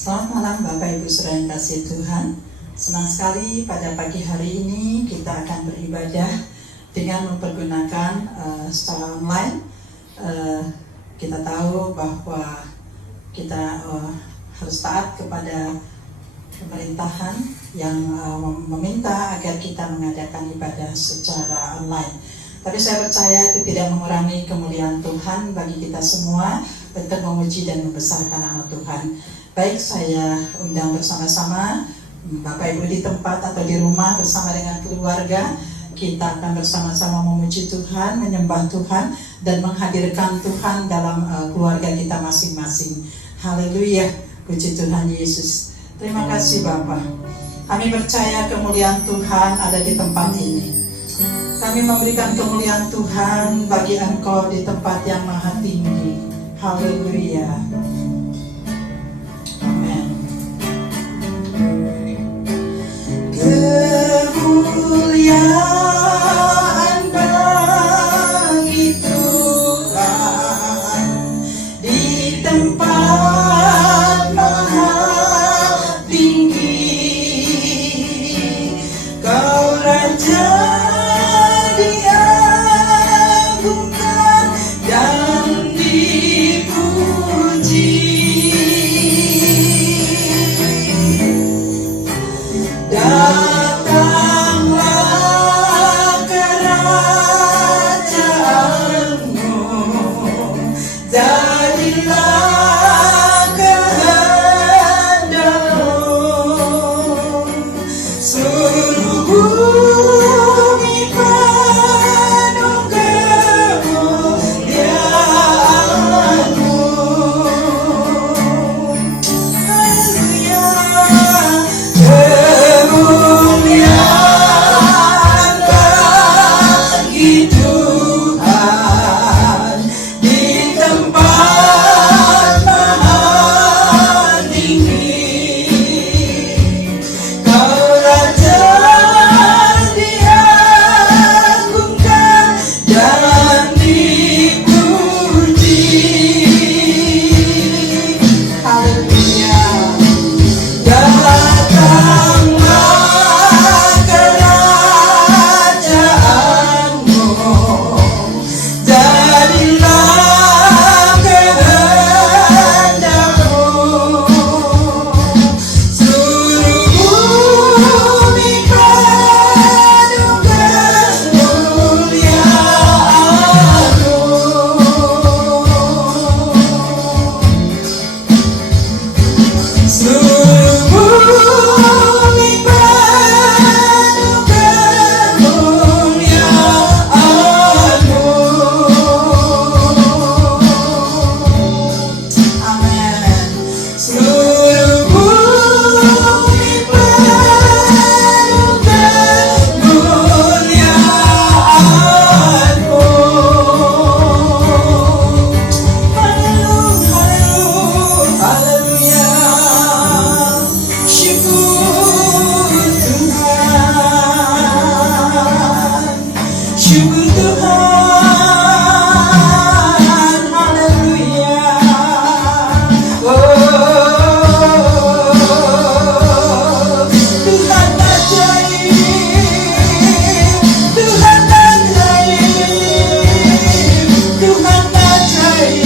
Selamat malam Bapak Ibu Saudara yang kasih Tuhan. Senang sekali pada pagi hari ini kita akan beribadah dengan mempergunakan secara online. Kita tahu bahwa kita harus taat kepada pemerintahan yang meminta agar kita mengadakan ibadah secara online. Tapi saya percaya itu tidak mengurangi kemuliaan Tuhan bagi kita semua untuk memuji dan membesarkan nama Tuhan. Baik, saya undang bersama-sama Bapak Ibu di tempat atau di rumah bersama dengan keluarga. Kita akan bersama-sama memuji Tuhan, menyembah Tuhan, dan menghadirkan Tuhan dalam keluarga kita masing-masing. Haleluya, puji Tuhan Yesus. Terima kasih Bapak. Kami percaya kemuliaan Tuhan ada di tempat ini. Kami memberikan kemuliaan Tuhan bagi Engkau di tempat yang maha tinggi. Haleluya. Amin. Kemuliaan bagi Tuhan di tempat maha tinggi. Kau Raja diagungkan dan dipuji. Datanglah kerajaanmu, jadilah kehendakmu, seluruh bumi penuh kemuliaan-Mu. Haleluya. Kemuliaan bagi Tuhan di tempat maha tinggi. Kau Raja diagungkan dan dipuji. Haleluya. Datanglah kerajaanmu, jadilah kehendakmu, seluruh bumi penuh kemuliaan-Mu. Seluruh bumi penuh kemuliaan-Mu. Amin. Seluruh bumi penuh kemuliaan-Mu. Haleluya, haleluya. Syukur Tuhan, syukur Tuhan, haleluya. Tuhan ajaib, Tuhan ajaib, Tuhan ajaib.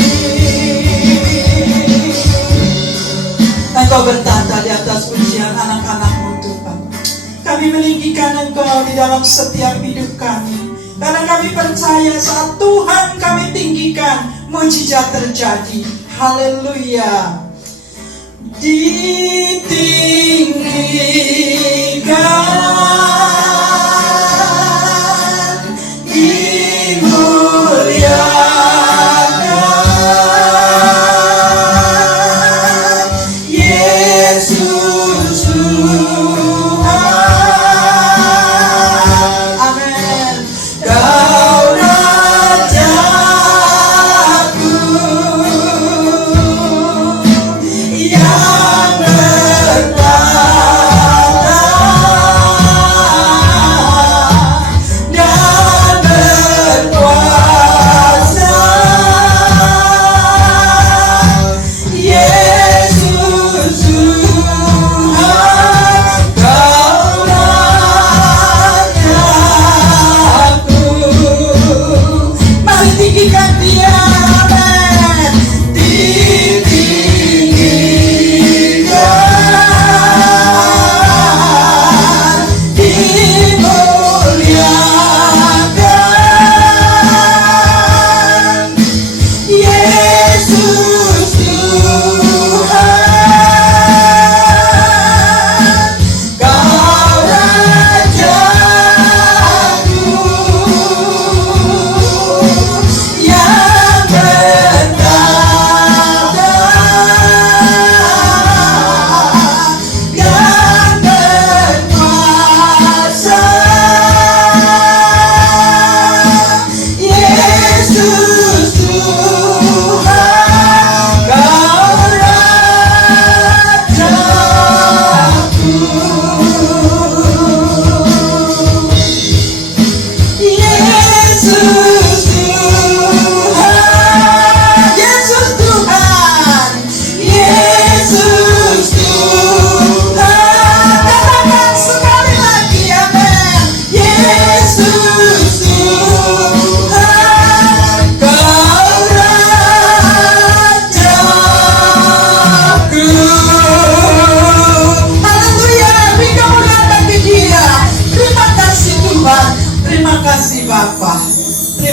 Engkau bertata di atas pujian anak-anak-Mu Tuhan. Kami meninggikan Engkau di dalam setiap hidup kami. Karena kami percaya saat Tuhan kami tinggikan, mujizat terjadi. Haleluya. Ditinggikan, dimuliakan, Yesus Tuhan. Amin. Kau Rajaku yang bertata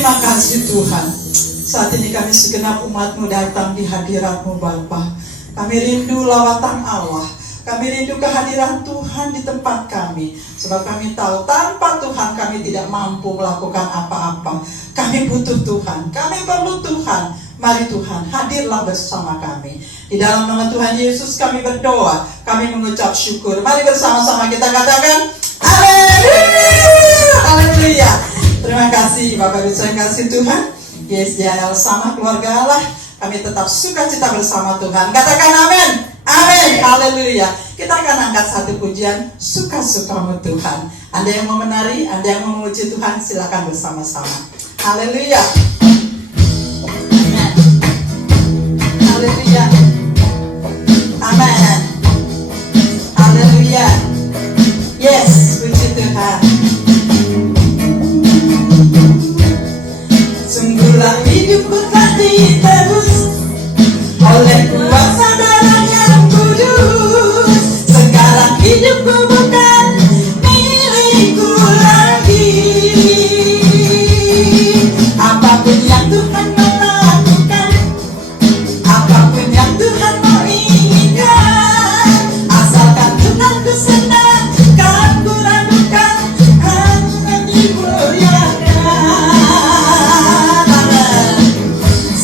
Terima kasih Tuhan. Saat ini kami segenap umat-Mu datang di hadirat-Mu Bapa. Kami rindu lawatan Allah. Kami rindu kehadiran Tuhan di tempat kami. Sebab kami tahu tanpa Tuhan kami tidak mampu melakukan apa-apa. Kami butuh Tuhan. Kami perlu Tuhan. Mari Tuhan, hadirlah bersama kami. Di dalam nama Tuhan Yesus kami berdoa. Kami mengucap syukur. Mari bersama-sama kita katakan haleluya. Haleluya. Terima kasih Bapak Ibu yang kasih Tuhan. YSDAL sama keluarga Allah. Kami tetap sukacita bersama Tuhan. Katakan amin. Amin. Haleluya. Kita akan angkat satu pujian, suka-sukamu Tuhan. Anda yang mau menari, Anda yang mau memuji Tuhan, silakan bersama-sama. Haleluya. Amin. Haleluya. Amin. Haleluya. Yes, puji Tuhan. Sungguhlah hidupku telah ditebus oleh kuasa darah yang kudus. Sekarang hidupku bukan milikku lagi. Apapun yang Tuhan mau lakukan, apapun yang Tuhan mau inginkan, asalkan Tuhan ku senang, kan ku ragukan, hanya dimuliakan.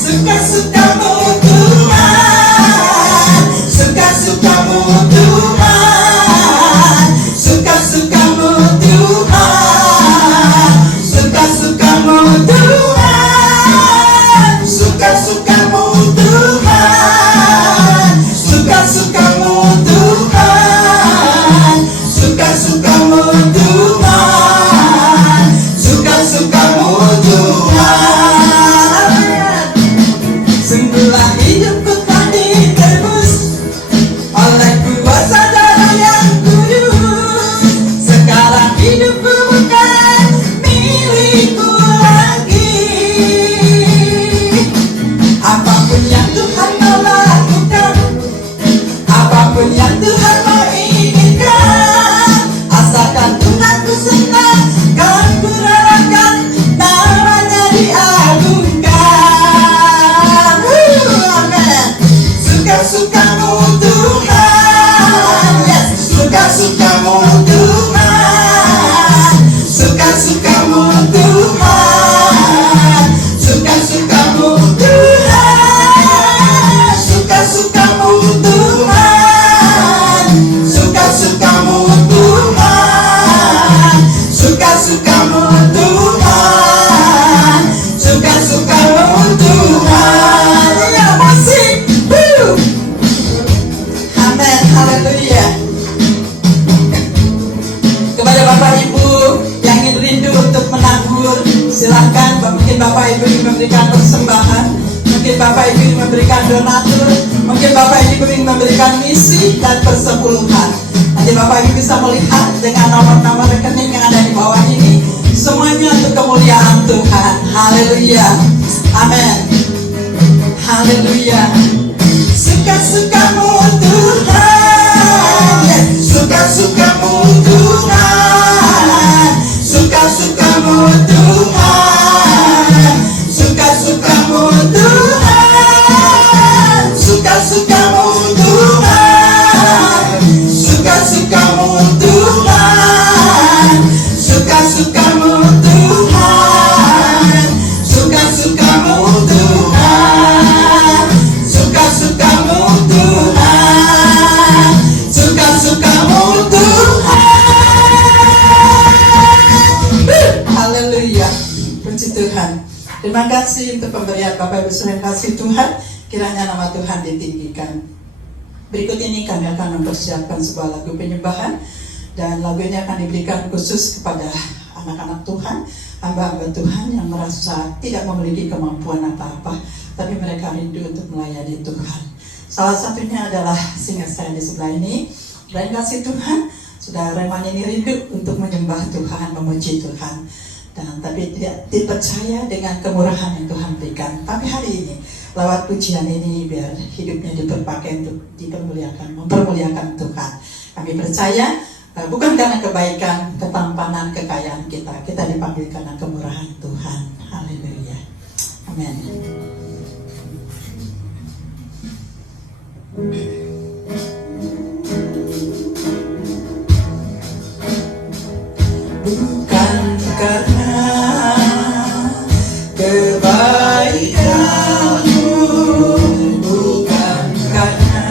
Suka-sukamu Tuhan, suka-sukamu Tuhan, suka-sukamu Tuhan, suka-sukamu Tuhan, suka-sukamu Tuhan, suka-sukamu Tuhan, suka-sukamu Tuhan, suka-sukamu Tuhan. Sungguhlah hidupku telah ditebus oleh kuasa darah yang kudus. Sekarang hidupku bukan milikku lagi. Apapun yang Tuhan mau lakukan, apapun yang Tuhan mau inginkan, asalkan Tuhan ku senang, kan ku relakan, namanya diagungkan. Amen. Suka-sukamu Tuhan, yes. Suka-sukamu Tuhan, suka-sukamu Tuhan, suka-sukamu Tuhan, suka-sukamu Tuhan, suka-sukamu Tuhan, suka-sukamu Tuhan, suka-sukamu Tuhan. Ya masih. Amin. Haleluya. Kepada Bapak Ibu yang ingin rindu untuk menabur, silahkan. Mungkin Bapak Ibu ingin memberikan persembahan, mungkin Bapak Ibu ingin memberikan donatur, mungkin Bapak Ibu ingin memberikan misi dan persepuluhan. Nanti Bapak Ibu bisa melihat dengan nomor-nomor rekening yang ada di bawah ini. Semuanya untuk kemuliaan Tuhan. Haleluya. Amin. Haleluya. Suka-sukamu Tuhan, yes. Suka-sukamu Tuhan, suka-sukamu Tuhan, suka-sukamu Tuhan, suka-sukamu Tuhan, suka-sukamu Tuhan, suka-sukamu Tuhan, suka-sukamu Tuhan, suka-sukamu Tuhan, suka-sukamu Tuhan. Haleluya. Puji Tuhan. Terima kasih untuk pemberian Bapak Ibu yang kasih Tuhan. Kiranya nama Tuhan ditinggikan. Berikut ini kami akan mempersiapkan sebuah lagu penyembahan, dan lagu ini akan diberikan khusus kepada anak-anak Tuhan, hamba-hamba Tuhan yang merasa tidak memiliki kemampuan apa-apa, tapi mereka rindu untuk melayani Tuhan. Salah satunya adalah singer saya di sebelah ini. Dan kasih Tuhan, Saudara Reman ini rindu untuk menyembah Tuhan, memuji Tuhan, dan tapi tidak dipercaya dengan kemurahan yang Tuhan berikan. Tapi hari ini lewat pujian ini biar hidupnya dipakai untuk mempermuliakan Tuhan. Kami percaya bukan karena kebaikan, ketampanan, kekayaan kita dipanggil karena kemurahan Tuhan. Haleluya. Amin. Bukan karena kebaikanmu, bukan karena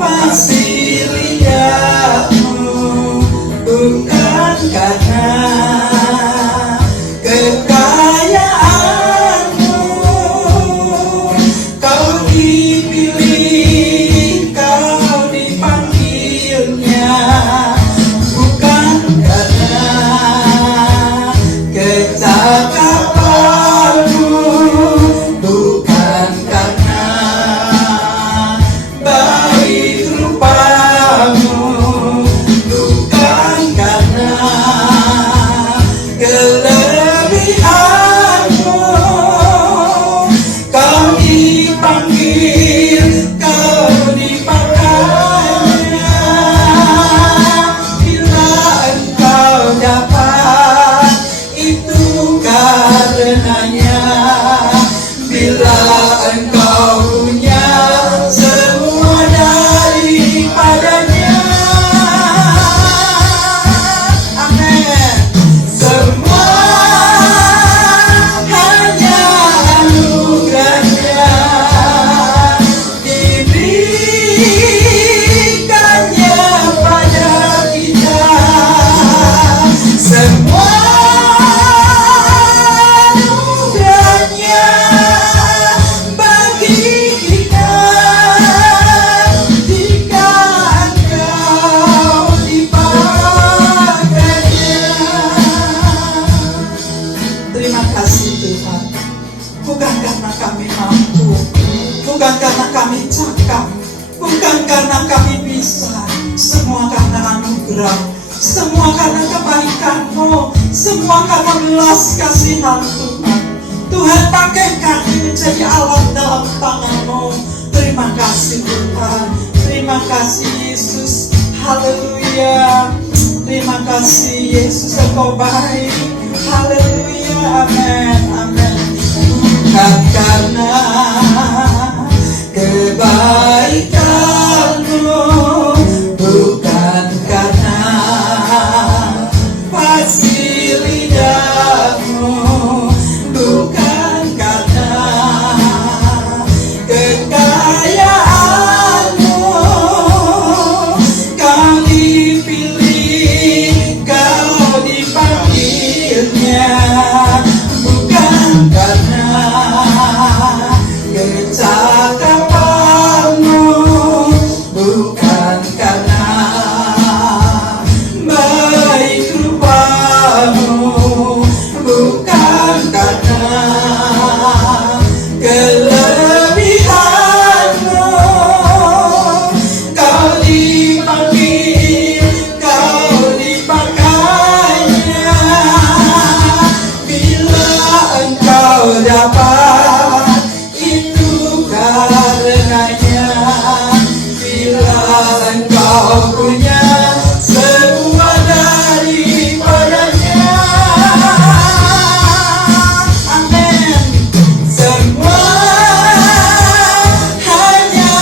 pasir lidahmu, bukan karena kekayaanmu, kau dipilih, kau dipanggilnya, bukan karena kecakapanmu, bukan karena baik rupamu, bukan karena kelebihanmu, kau dipanggil, kau dipakainya. Bila engkau dapat, itu karenanya. Bila engkau punya semua daripadanya. Amin. Semua hanya anugerahnya, diberikannya pada kita. Semua anugerahnya bagi kita, jika engkau dipakainya. Terima kasih Tuhan, bukan karena kami mampu, bukan karena kami cakap, bukan karena kami bisa, semua karena anugerah, semua karena kebaikan-Mu, semua karena belas kasihan Tuhan. Tuhan, pakai kami menjadi alat dalam tangan-Mu. Terima kasih Tuhan, terima kasih Yesus, haleluya. Terima kasih Yesus, Engkau baik, haleluya, amin, amin. Bukan karena kebaikan-Mu, bukan karena pasir lidahmu, bukan karena kekayaanmu, kau dipilih, kau dipanggilnya, bukan karena kecakapanmu, bukan karena baik rupamu, bukan karena kelebihanmu, kau dipanggil, kau dipakainya. Bila engkau dapat, itu karenanya. Bila engkau punya semua daripadanya. Amin. Semua hanya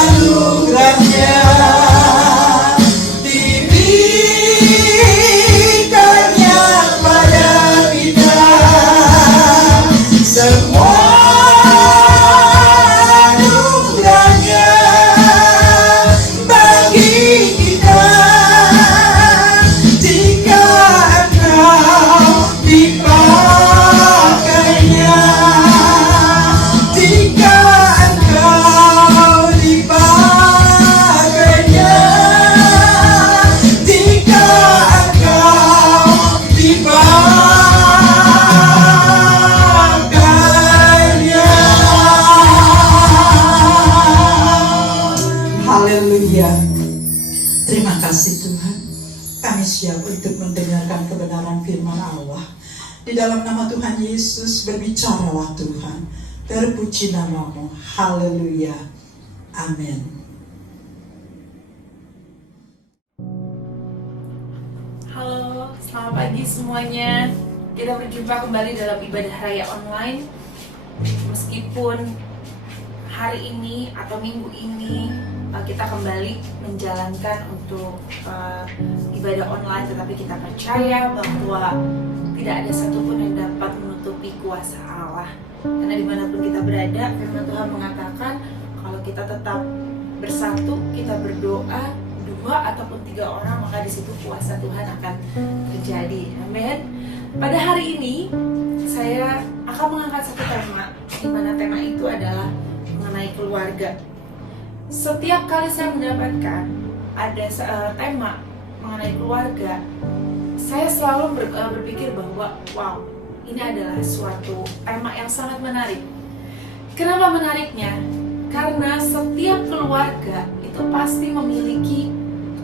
anugerahnya, diberikannya pada kita. Semua anugerahnya bagi kita, jika engkau dipakainya, jika engkau dipakainya, jika engkau dipakainya. Haleluya. Terima kasih Tuhan, kami siap untuk mendengarkan kebenaran firman Allah. Di dalam nama Tuhan Yesus, berbicaralah Tuhan, terpuji namamu. Haleluya, amin. Halo, selamat pagi semuanya. Kita berjumpa kembali dalam ibadah raya online. Meskipun hari ini atau minggu ini kita kembali menjalankan untuk ibadah online, tetapi kita percaya bahwa tidak ada satupun yang dapat menutupi kuasa Allah. Karena dimanapun kita berada, firman Tuhan mengatakan kalau kita tetap bersatu, kita berdoa 2 ataupun 3 orang, maka di situ kuasa Tuhan akan terjadi. Amin. Pada hari ini saya akan mengangkat satu tema, di mana tema itu adalah mengenai keluarga. Setiap kali saya mendapatkan ada tema mengenai keluarga, saya selalu berpikir bahwa wow, ini adalah suatu tema yang sangat menarik. Kenapa menariknya? Karena setiap keluarga itu pasti memiliki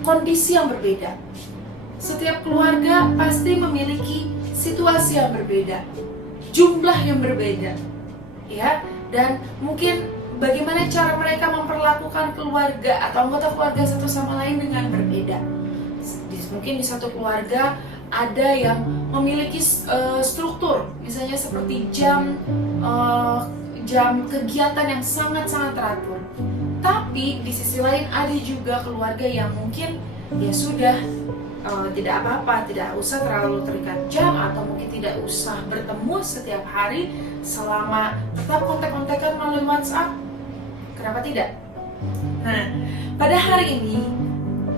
kondisi yang berbeda. Setiap keluarga pasti memiliki situasi yang berbeda, jumlah yang berbeda, ya. Dan mungkin bagaimana cara mereka memperlakukan keluarga atau anggota keluarga satu sama lain dengan berbeda. Mungkin di satu keluarga ada yang memiliki struktur, misalnya seperti jam kegiatan yang sangat-sangat teratur. Tapi di sisi lain ada juga keluarga yang mungkin ya sudah tidak apa-apa, tidak usah terlalu terikat jam, atau mungkin tidak usah bertemu setiap hari selama tetap kontak-kontakan melalui WhatsApp. Kenapa tidak? Nah, pada hari ini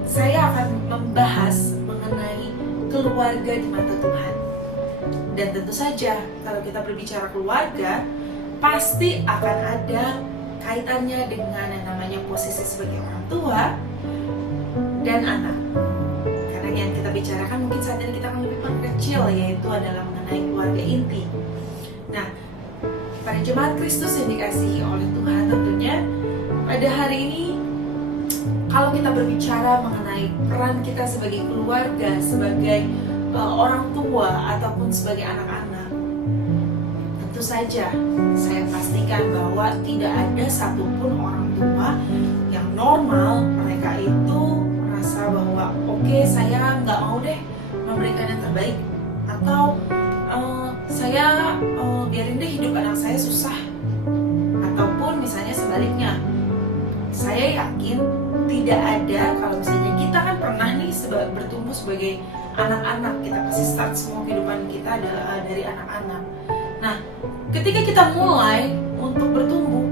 saya akan membahas mengenai keluarga di mata Tuhan. Dan tentu saja kalau kita berbicara keluarga, pasti akan ada kaitannya dengan yang namanya posisi sebagai orang tua dan anak. Yang kita bicarakan mungkin saat ini kita akan lebih kecil, yaitu adalah mengenai keluarga inti. Nah, pada jemaat Kristus yang dikasihi oleh Tuhan, tentunya pada hari ini kalau kita berbicara mengenai peran kita sebagai keluarga, sebagai orang tua ataupun sebagai anak-anak, tentu saja saya pastikan bahwa tidak ada satupun orang tua yang normal mereka itu merasa bahwa oke, saya nggak mau deh memberikan yang terbaik, atau saya biarin deh hidup anak saya susah, ataupun misalnya sebaliknya. Saya yakin tidak ada, kalau misalnya kita kan pernah nih bertumbuh sebagai anak-anak, kita pasti start semua kehidupan kita adalah dari anak-anak. Nah, ketika kita mulai untuk bertumbuh,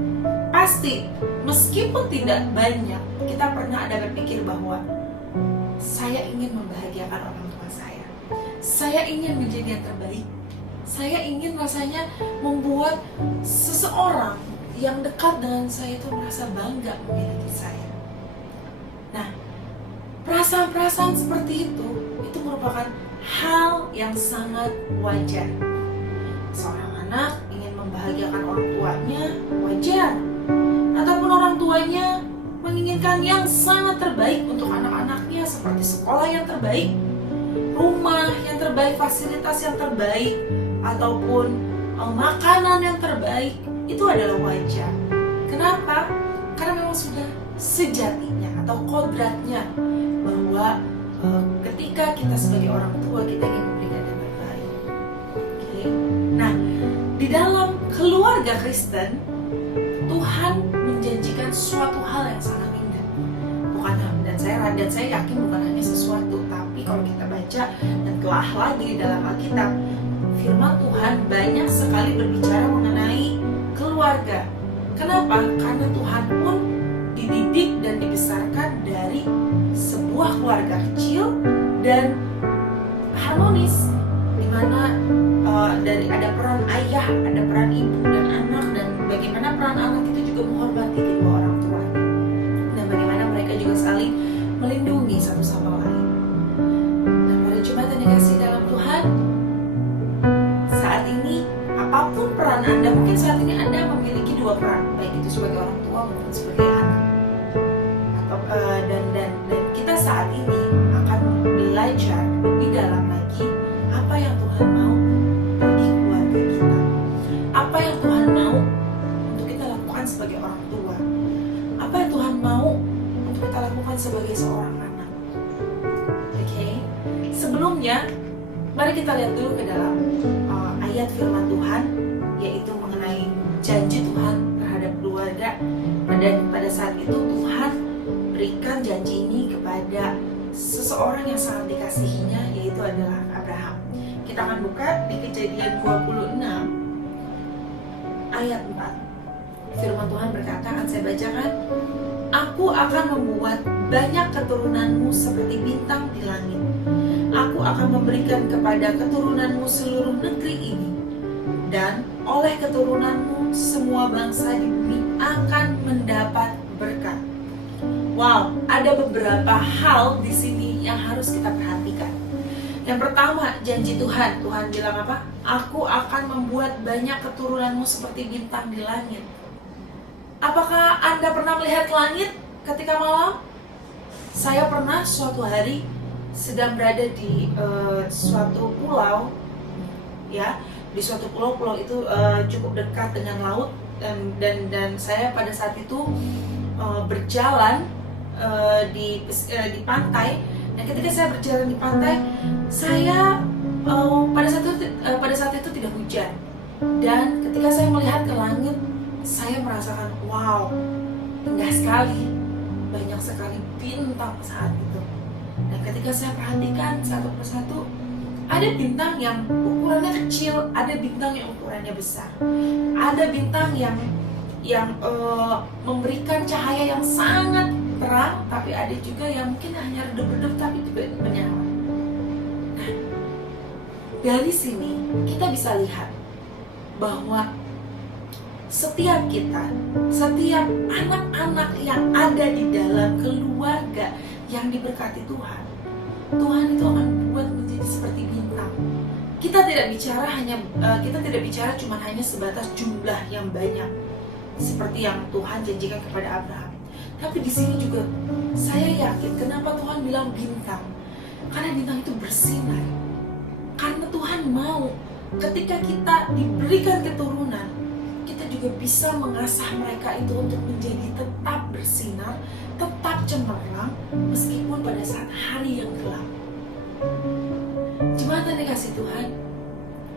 pasti meskipun tidak banyak, kita pernah ada berpikir bahwa saya ingin membahagiakan orang tua saya. Saya ingin menjadi yang terbaik. Saya ingin rasanya membuat seseorang yang dekat dengan saya itu merasa bangga memiliki saya. Nah, perasaan-perasaan seperti itu merupakan hal yang sangat wajar. Seorang anak ingin membahagiakan orang tuanya, wajar. Ataupun orang tuanya menginginkan yang sangat terbaik untuk anak-anaknya, seperti sekolah yang terbaik, rumah yang terbaik, fasilitas yang terbaik, ataupun makanan yang terbaik. Itu adalah wajar. Kenapa? Karena memang sudah sejatinya atau kodratnya bahwa ketika kita sebagai orang tua, kita ingin memberikan yang terbaik. Oke. Nah, di dalam keluarga Kristen, Tuhan menjanjikan suatu hal yang sangat indah. Dan saya yakin bukan hanya sesuatu, tapi kalau kita baca dan telah lagi di dalam Alkitab, firman Tuhan banyak sekali berbicara mengenai keluarga. Kenapa? Karena Tuhan pun dididik dan dibesarkan dari sebuah keluarga kecil dan harmonis, di mana dari ada peran ayah, ada peran ibu dan anak, dan bagaimana peran anak itu juga menghormati kedua orang tua, dan bagaimana mereka juga saling melindungi satu sama lain. Nah, pada jemaat yang dikasihi dalam Tuhan, saat ini apapun peran Anda, mungkin saat ini Anda memiliki 2 peran, baik itu sebagai orang tua maupun sebagai anak. Dan kita saat ini akan belajar lebih dalam lagi apa yang Tuhan mau bagi keluarga kita, apa yang Tuhan mau untuk kita lakukan sebagai orang tua, apa yang Tuhan mau untuk kita lakukan sebagai seorang anak. Oke? Sebelumnya, mari kita lihat dulu ke dalam kepada seseorang yang sangat dikasihinya, yaitu adalah Abraham. Kita akan buka di Kejadian 26 ayat 4. Firman Tuhan berkata, akan saya bacakan, "Aku akan membuat banyak keturunanmu seperti bintang di langit. Aku akan memberikan kepada keturunanmu seluruh negeri ini, dan oleh keturunanmu semua bangsa di bumi akan mendapat berkat." Wow, ada beberapa hal di sini yang harus kita perhatikan. Yang pertama, janji Tuhan. Tuhan bilang apa? Aku akan membuat banyak keturunanmu seperti bintang di langit. Apakah Anda pernah melihat langit ketika malam? Saya pernah suatu hari sedang berada di suatu pulau, ya, di suatu pulau itu cukup dekat dengan laut, dan saya pada saat itu berjalan di pantai. Dan ketika saya berjalan di pantai, saya pada saat itu tidak hujan. Dan ketika saya melihat ke langit, saya merasakan wow, indah sekali, banyak sekali bintang saat itu. Dan ketika saya perhatikan satu persatu, ada bintang yang ukurannya kecil, ada bintang yang ukurannya besar, ada bintang yang memberikan cahaya yang sangat terang, tapi ada juga yang mungkin hanya redup-redup tapi juga menyala. Nah, dari sini kita bisa lihat bahwa setiap anak-anak yang ada di dalam keluarga yang diberkati Tuhan, Tuhan itu akan buat menjadi seperti bintang. Kita tidak bicara cuma hanya sebatas jumlah yang banyak seperti yang Tuhan janjikan kepada Abraham. Tapi di sini juga saya yakin kenapa Tuhan bilang bintang. Karena bintang itu bersinar. Karena Tuhan mau ketika kita diberikan keturunan, kita juga bisa mengasah mereka itu untuk menjadi tetap bersinar, tetap cemerlang meskipun pada saat hari yang gelap. Jemaat yang dikasihi Tuhan,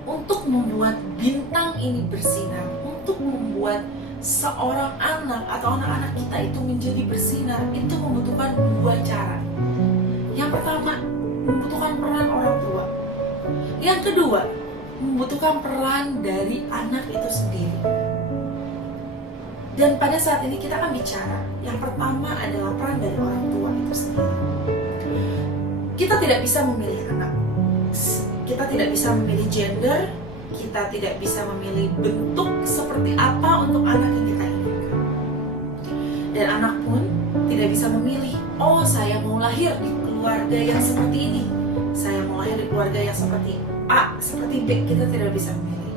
untuk membuat bintang ini bersinar, untuk membuat seorang anak atau anak-anak kita itu menjadi bersinar, itu membutuhkan dua cara. Yang pertama, membutuhkan peran orang tua. Yang kedua, membutuhkan peran dari anak itu sendiri. Dan pada saat ini kita akan bicara, yang pertama adalah peran dari orang tua itu sendiri. Kita tidak bisa memilih anak, kita tidak bisa memilih gender, kita tidak bisa memilih bentuk seperti apa untuk anak yang kita inginkan. Dan anak pun tidak bisa memilih, oh saya mau lahir di keluarga yang seperti ini, saya mau lahir di keluarga yang seperti A, seperti B. Kita tidak bisa memilih.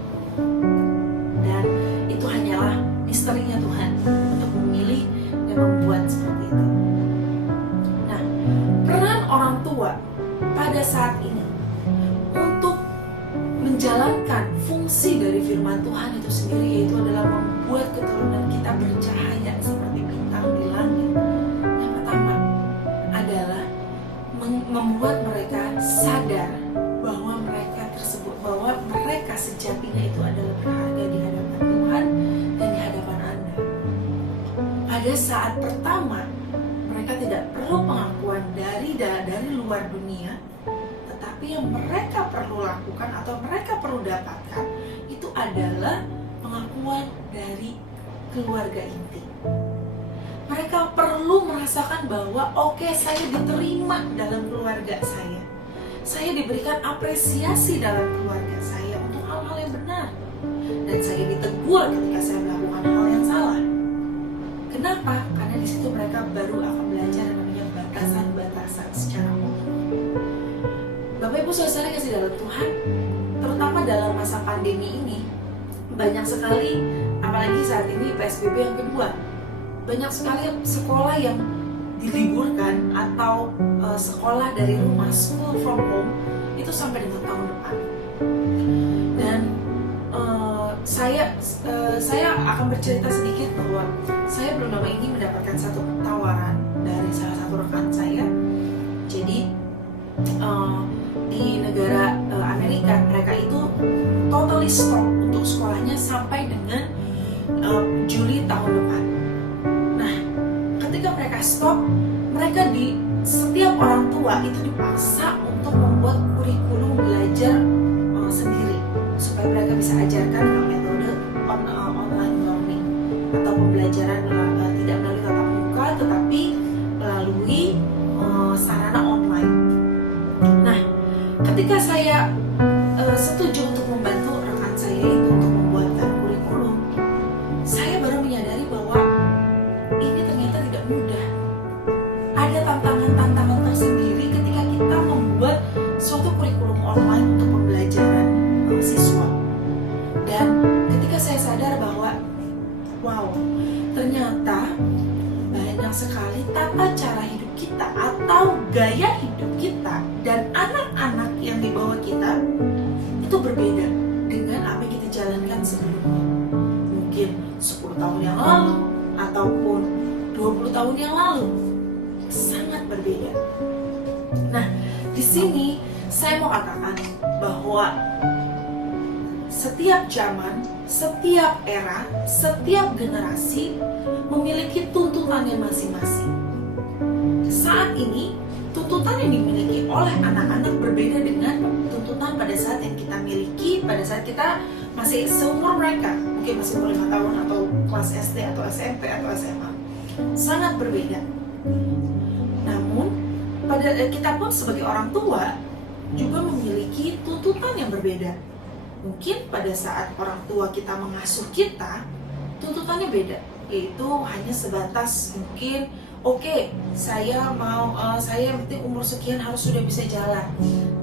Dan itu hanyalah misterinya Tuhan untuk memilih dan membuat seperti itu. Nah, peran orang tua pada saat ini untuk menjalankan fungsi dari firman Tuhan itu sendiri, yaitu adalah membuat keturunan kita bercahaya seperti bintang di langit. Yang pertama adalah membuat mereka sadar bahwa mereka sejatinya itu adalah berharga di hadapan Tuhan dan di hadapan Anda. Pada saat pertama, mereka tidak perlu pengakuan dari luar dunia, tetapi yang mereka perlu lakukan atau mereka perlu dapatkan itu adalah pengakuan dari keluarga inti. Mereka perlu merasakan bahwa oke, saya diterima dalam keluarga saya. Saya diberikan apresiasi dalam keluarga saya untuk hal-hal yang benar. Dan saya ditegur ketika saya melakukan hal yang salah. Kenapa? Karena di situ mereka baru akan belajar yang namanya batasan-batasan secara umum. Bapak Ibu Saudara yang kasih dalam Tuhan, terutama dalam masa pandemi ini, banyak sekali, apalagi saat ini PSBB yang kedua, banyak sekali sekolah yang diliburkan atau sekolah dari rumah, school from home, itu sampai dengan tahun depan. Dan saya akan bercerita sedikit bahwa saya belum lama ini mendapatkan satu tawaran dari salah satu rekan saya. Jadi di negara Amerika, mereka itu totally stop untuk sekolahnya sampai dengan Juli tahun depan. Nah, ketika mereka stop, mereka setiap orang tua itu dipaksa untuk membuat kurikulum belajar sendiri supaya mereka bisa ajarkan dengan metode online learning atau pembelajaran tidak melalui tatap muka tetapi melalui sarana online. Nah, ketika saya setuju untuk membantu rekan saya itu untuk membuatkan kurikulum, saya baru menyadari bahwa ini ternyata tidak mudah. Ada tantangan-tantangan tersendiri ketika kita membuat suatu kurikulum online untuk pembelajaran siswa. Dan ketika saya sadar bahwa wow, ternyata banyak sekali tata cara hidup kita atau gaya hidup kita dan anak-anak yang di bawah kita itu berbeda dengan apa yang kita jalankan sebelumnya. Mungkin 10 tahun yang lalu ataupun 20 tahun yang lalu, sangat berbeda. Nah, di sini saya mau katakan bahwa setiap zaman, setiap era, setiap generasi memiliki tuntutannya masing-masing. Saat ini, tuntutan yang dimiliki oleh anak-anak berbeda dengan tuntutan pada saat yang kita miliki pada saat kita masih seumur mereka, mungkin masih umur 5 tahun atau kelas SD atau SMP atau SMA. Sangat berbeda. Namun, kita pun sebagai orang tua juga memiliki tuntutan yang berbeda. Mungkin pada saat orang tua kita mengasuh kita, tuntutannya beda, yaitu hanya sebatas mungkin oke, saya penting umur sekian harus sudah bisa jalan.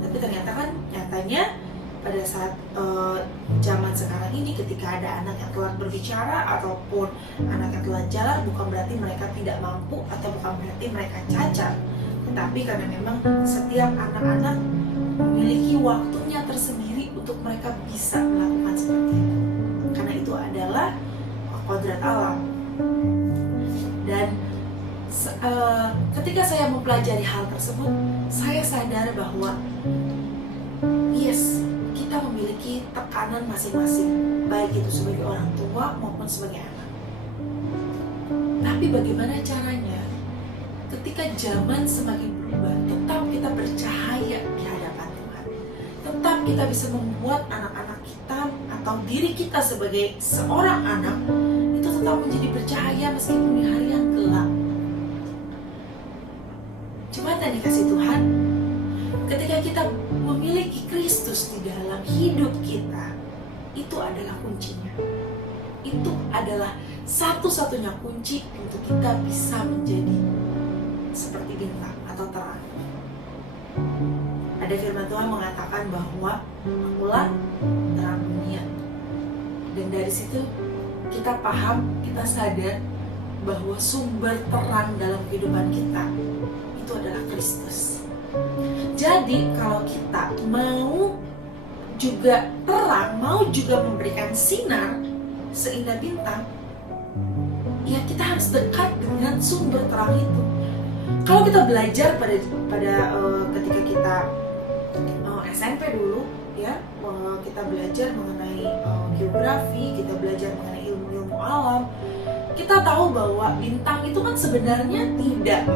Tapi ternyata kan nyatanya pada saat zaman sekarang ini ketika ada anak yang telat berbicara ataupun anak yang telat jalan, bukan berarti mereka tidak mampu atau bukan berarti mereka cacat, tetapi karena memang setiap anak-anak memiliki waktunya tersendiri untuk mereka bisa melakukan seperti itu, karena itu adalah kodrat alam. Dan ketika saya mempelajari hal tersebut, saya sadar bahwa yes, kita memiliki tekanan masing-masing, baik itu sebagai orang tua maupun sebagai anak. Tapi bagaimana caranya ketika zaman semakin berubah, tetap kita bercahaya di hadapan Tuhan, tetap kita bisa membuat anak-anak kita atau diri kita sebagai seorang anak itu tetap menjadi bercahaya meskipun di hari yang gelap. Jemaat yang dikasih Tuhan, ketika kita memiliki Kristus di dalam hidup kita, itu adalah kuncinya. Itu adalah satu-satunya kunci untuk kita bisa menjadi seperti bintang atau terang. Ada firman Tuhan mengatakan bahwa akulah terang dunia. Dan dari situ kita paham, kita sadar bahwa sumber terang dalam kehidupan kita itu adalah Kristus. Jadi kalau kita mau juga terang, mau juga memberikan sinar seindah bintang, ya kita harus dekat dengan sumber terang itu. Kalau kita belajar pada ketika kita SMP dulu, ya kita belajar mengenai geografi, kita belajar mengenai ilmu-ilmu alam, kita tahu bahwa bintang itu kan sebenarnya tidak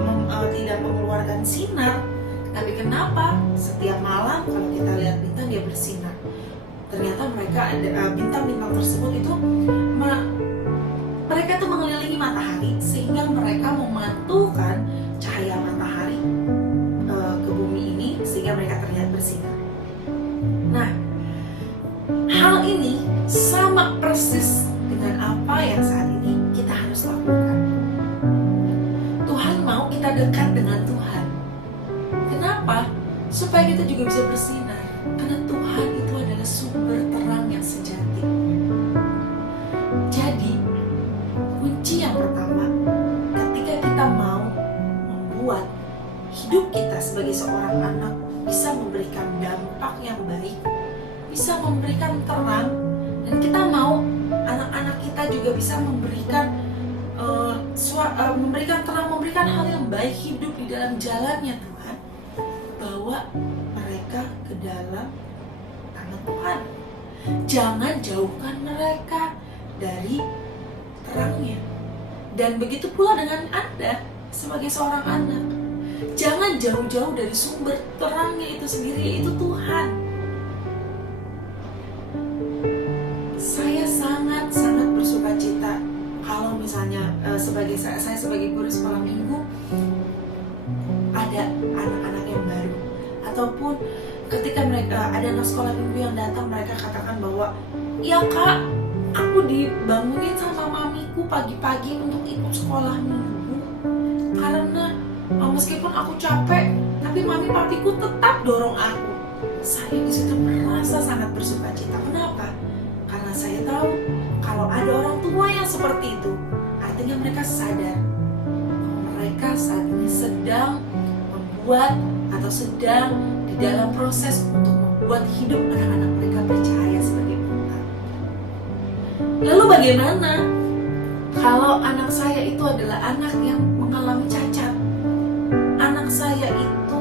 mengeluarkan sinar. Tapi kenapa setiap malam kalau kita lihat bintang dia bersinar? Ternyata mereka ada bintang-bintang tersebut itu mereka tuh mengelilingi matahari sehingga mereka memantulkan cahaya matahari ke bumi ini sehingga mereka terlihat bersinar. Nah, hal ini sama persis dengan apa yang saat ini kita harus lakukan. Tuhan mau kita dekat dengan Tuhan. Kenapa? Supaya kita juga bisa bersinar. Karena Tuhan itu adalah sumber terang yang sejati. Jadi, kunci yang pertama, ketika kita mau membuat hidup kita sebagai seorang anak bisa memberikan dampak yang baik, bisa memberikan terang, dan kita mau anak-anak kita juga bisa memberikan terang, memberikan hal yang baik, hidup di dalam jalannya Tuhan, bawa mereka ke dalam tangan Tuhan. Jangan jauhkan mereka dari terangnya. Dan begitu pula dengan Anda sebagai seorang anak. Jangan jauh-jauh dari sumber terangnya itu sendiri, yaitu Tuhan. Saya sangat-sangat bersuka cita kalau misalnya saya sebagai guru sekolah minggu ada anak-anak yang baru, ataupun ketika mereka ada anak sekolah minggu yang datang, mereka katakan bahwa, "Ya Kak, aku dibangunin sama mamiku pagi-pagi untuk ikut sekolah minggu karena meskipun aku capek, tapi mami papiku tetap dorong aku." Saya di situ merasa sangat bersuka cita. Kenapa? Karena saya tahu kalau ada orang tua yang seperti itu, artinya mereka sadar mereka saat ini sedang membuat atau sedang di dalam proses untuk membuat hidup anak-anak mereka bercahaya sebagai buta. Lalu bagaimana kalau anak saya itu adalah anak yang mengalami cacat? Anak saya itu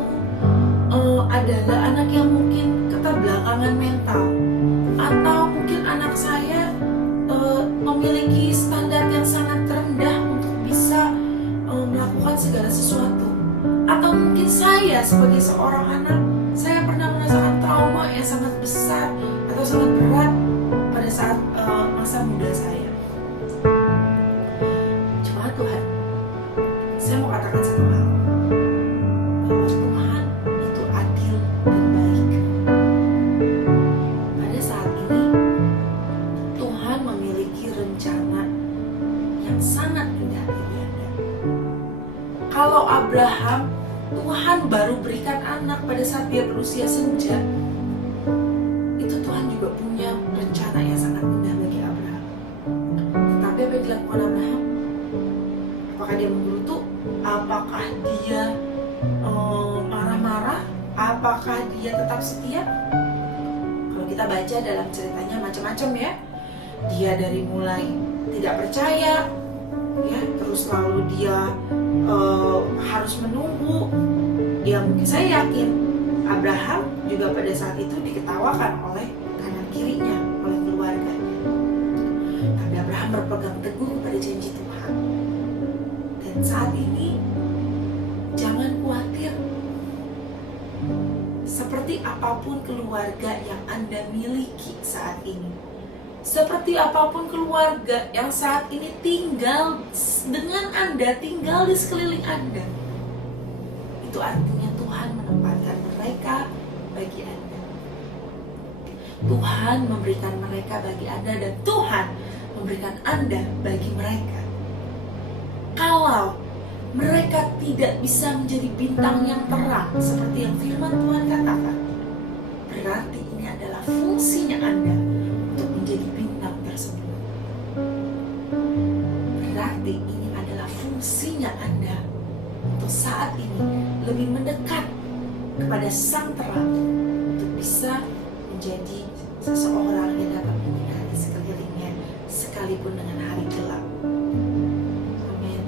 adalah anak yang mungkin keterbelakangan mental, atau mungkin anak saya memiliki standar yang sangat rendah untuk bisa melakukan segala sesuatu. Atau mungkin saya sebagai seorang anak, saya pernah merasakan trauma yang sangat besar atau sangat berat pada saat masa muda saya. Cuma Tuhan, saya mau katakan satu hal, bahwa Tuhan itu adil dan baik. Pada saat ini Tuhan memiliki rencana yang sangat indah bagi Anda. Kalau Abraham, Tuhan baru berikan anak pada saat dia berusia senja, itu Tuhan juga punya rencana yang sangat indah bagi Abraham. Tetapi apa yang dilakukan Abraham? Apakah dia menggerutu? Apakah dia marah-marah? Apakah dia tetap setia? Kalau kita baca dalam ceritanya macam-macam ya. Dia dari mulai tidak percaya, ya, terus lalu dia harus menunggu. Saya yakin Abraham juga pada saat itu diketawakan oleh kanan kirinya, oleh keluarganya. Tapi Abraham berpegang teguh kepada janji Tuhan. Dan saat ini jangan khawatir. Seperti apapun keluarga yang Anda miliki saat ini, seperti apapun keluarga yang saat ini tinggal dengan Anda, tinggal di sekeliling Anda, itu artinya Tuhan menempatkan mereka bagi Anda. Tuhan memberikan mereka bagi Anda, dan Tuhan memberikan Anda bagi mereka. Kalau mereka tidak bisa menjadi bintang yang terang seperti yang firman Tuhan katakan, berarti ini adalah fungsinya Anda untuk menjadi bintang tersebut. Berarti ini adalah fungsinya Anda untuk saat ini lebih mendekat kepada Sang Terang, untuk bisa menjadi seseorang yang dapat menyinari sekelilingnya sekalipun dengan hari gelap. Amin.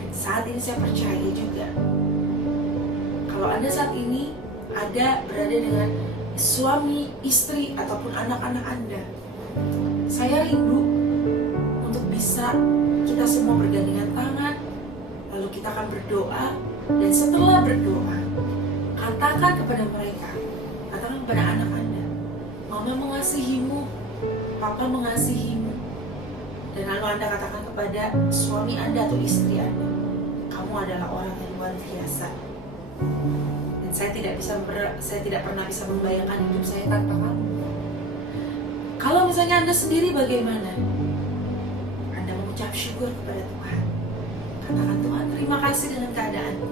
Dan saat ini saya percaya juga, kalau Anda saat ini berada dengan suami, istri, ataupun anak-anak Anda, saya rindu untuk bisa kita semua bergandengan tangan, lalu kita akan berdoa, dan setelah berdoa, katakan kepada mereka, katakan kepada anak Anda, Mama mengasihimu, Papa mengasihimu. Dan lalu Anda katakan kepada suami Anda atau istri Anda, kamu adalah orang yang luar biasa. Dan saya tidak pernah bisa membayangkan hidup saya tanpa kamu. Kalau misalnya Anda sendiri, bagaimana? Anda mengucap syukur kepada Tuhan. Katakan, Tuhan, terima kasih dengan keadaanku,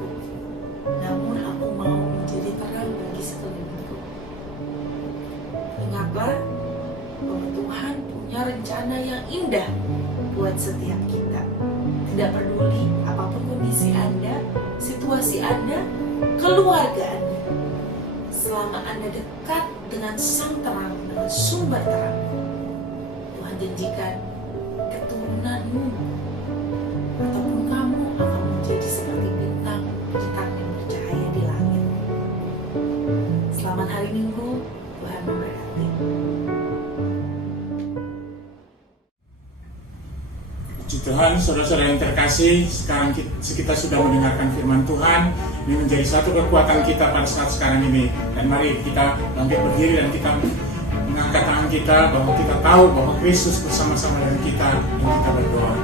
namun aku mau menjadi terang bagi sekelilingku. Ingatlah bahwa Tuhan punya rencana yang indah buat setiap kita. Tidak peduli apapun kondisi Anda, situasi Anda, keluarga Anda, selama Anda dekat dengan Sang Terang, dengan sumber terang, Tuhan janjikan keturunanmu ataupun kamu akan menjadi seperti bintang-bintang yang bercahaya di langit. Selamat hari Minggu, Tuhan memberkati. Puji Tuhan, saudara-saudara yang terkasih, sekarang kita sudah mendengarkan firman Tuhan. ini menjadi satu kekuatan kita pada saat sekarang ini. Dan mari kita bangkit berdiri dan kita mengangkat tangan kita bahwa kita tahu bahwa Kristus bersama-sama dengan kita yang kita berdoa.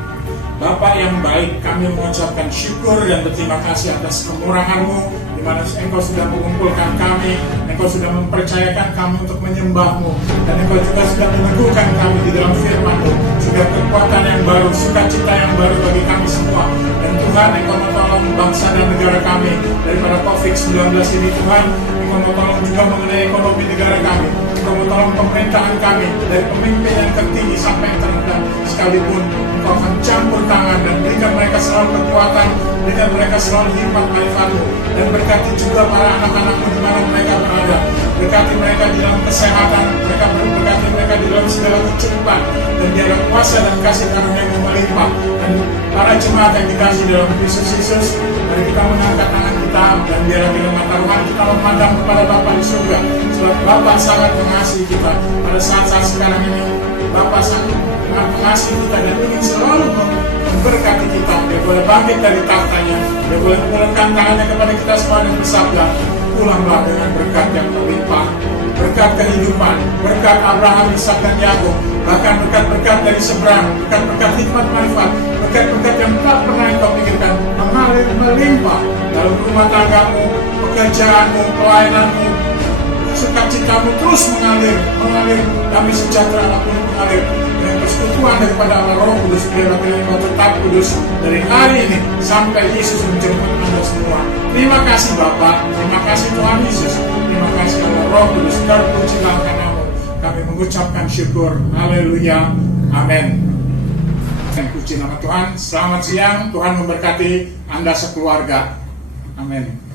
Bapa yang baik, kami mengucapkan syukur dan berterima kasih atas kemurahan-Mu, di mana Engkau sudah mengumpulkan kami, Engkau sudah mempercayakan kami untuk menyembah-Mu, dan Engkau juga sudah meneguhkan kami di dalam firman-Mu, sudah kekuatan yang baru, sukacita yang baru bagi kami semua. Dan Tuhan, Engkau menolong bangsa dan negara kami daripada COVID-19 ini. Tuhan, Engkau menolong juga mengenai ekonomi negara kami, Engkau menolong pemerintahan kami dari pemimpin yang tertinggi sampai yang terendah sekalipun. Engkau akan campur tangan dan berikan mereka selalu kekuatan, berikan mereka selalu hikmat marifat-Mu, dan berkati juga para anak-anak-Mu di mana mereka berada. Berkati mereka di dalam kesehatan, berkati mereka di dalam segala kecukupan, dan biar kuasa dan kasih karunia yang melimpah. Dan para jemaat yang dikasih dalam Kristus Yesus, mari kita mengangkat tangan kita dan biar dengan mata rohani kita memandang kepada Bapa di surga. Sebab Bapa sangat mengasihi kita pada saat-saat sekarang ini. Bapa sangat mengasihi kita dan ingin selalu memberkati kita. Dia boleh bangkit dari tahtanya, Dia boleh mengulurkan tangannya kepada kita semua dan bersabda, pulanglah dengan berkat yang berlimpah, berkat kehidupan, berkat Abraham, Ishak dan Yakub, bahkan berkat-berkat dari seberang, berkat-berkat hikmat marifat, berkat-berkat yang tak pernah engkau pikirkan, mengalir melimpah dalam rumah tanggamu, pekerjaanmu, pelayananmu, sukacitamu terus mengalir, damai sejahtera pun mengalir. Dengan persekutuan daripada Allah Roh Kudus, biarlah Engkau tetap kudus dari hari ini sampai Yesus menjemput Anda semua. Terima kasih Bapa, terima kasih Tuhan Yesus, terima kasih Allah Roh Kudus, terpujilah Namamu. Kami mengucapkan syukur. Haleluya, amin. Puji nama Tuhan. Selamat siang, Tuhan memberkati Anda sekeluarga. Amin.